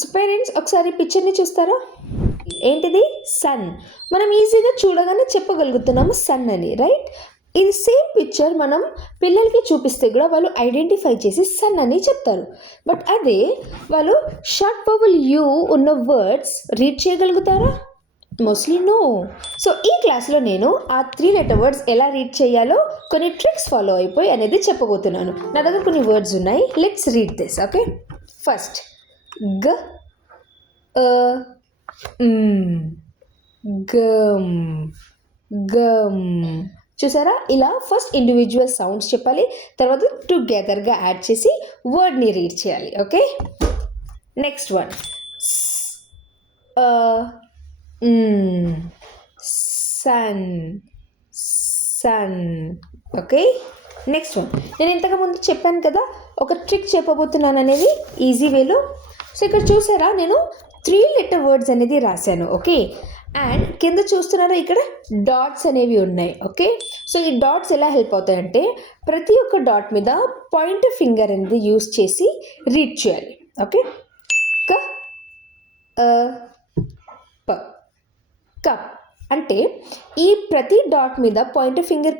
So parents ఒకసారి పిక్చర్ని చూస్తారా? ఏంటిది? సన్ మనం ఈజీగా చూడగానే చెప్పగలుగుతున్నాము సన్ అని రైట్ ఇది సేమ్ పిక్చర్ మనం పిల్లలకి చూపిస్తే కూడా వాళ్ళు ఐడెంటిఫై చేసి సన్ అని చెప్తారు. బట్ అదే వాళ్ళు షార్ట్ పవల్ యూ ఉన్న వర్డ్స్ రీడ్ చేయగలుగుతారా? మోస్ట్లీ నో సో ఈ క్లాస్లో నేను ఆ త్రీ లెటర్ వర్డ్స్ ఎలా రీడ్ చేయాలో కొన్ని ట్రిక్స్ ఫాలో అయిపోయి అనేది చెప్పబోతున్నాను. నా దగ్గర కొన్ని వర్డ్స్ ఉన్నాయి. Let's read this okay first గ గమ్ గమ్ చూసారా? ఇలా ఫస్ట్ ఇండివిజువల్ సౌండ్స్ చెప్పాలి. తర్వాత టుగెదర్గా యాడ్ చేసి వర్డ్ని రీడ్ చేయాలి okay next one sun sun okay next one నేను ఇంతకుముందు చెప్పాను కదా ఒక ట్రిక్ చెప్పబోతున్నాను అనేది ఈజీ వేలో సో ఇక్కడ చూసారా నేను త్రీ లెటర్ వర్డ్స్ అనేది రాశాను ఓకే? అండ్ కింద చూస్తున్నారా ఇక్కడ డాట్స్ అనేవి ఉన్నాయి ఓకే? సో ఈ డాట్స్ ఎలా హెల్ప్ అవుతాయంటే ప్రతి ఒక్క డాట్ మీద పాయింట్ ఫింగర్ అనేది యూస్ చేసి రీడ్ చేయాలి ఓకే? క ప కప్ అంటే ఈ ప్రతి డాట్ మీద పాయింట్ ఫింగర్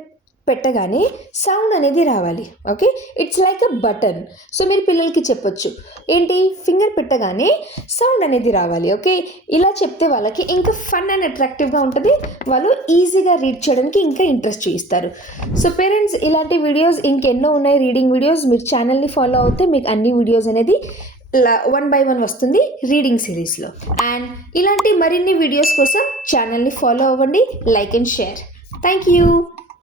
పెట్టగానే సౌండ్ అనేది రావాలి okay it's like a button so మీరు పిల్లలకి చెప్పొచ్చు. ఏంటి? ఫింగర్ పెట్టగానే సౌండ్ అనేది రావాలి ఓకే ఇలా చెప్తే వాళ్ళకి ఇంకా ఫన్ అండ్ అట్రాక్టివ్గా ఉంటుంది. వాళ్ళు ఈజీగా రీడ్ చేయడానికి ఇంకా ఇంట్రెస్ట్ చూపిస్తారు సో పేరెంట్స్ ఇలాంటి వీడియోస్ ఇంకెన్నో ఉన్నాయి రీడింగ్ వీడియోస్ మీరు ఛానల్ని ఫాలో అవుతే మీకు అన్ని వీడియోస్ అనేది వన్ బై వన్ వస్తుంది రీడింగ్ సిరీస్లో అండ్ ఇలాంటి మరిన్ని వీడియోస్ కోసం ఛానల్ని ఫాలో అవ్వండి like and share thank you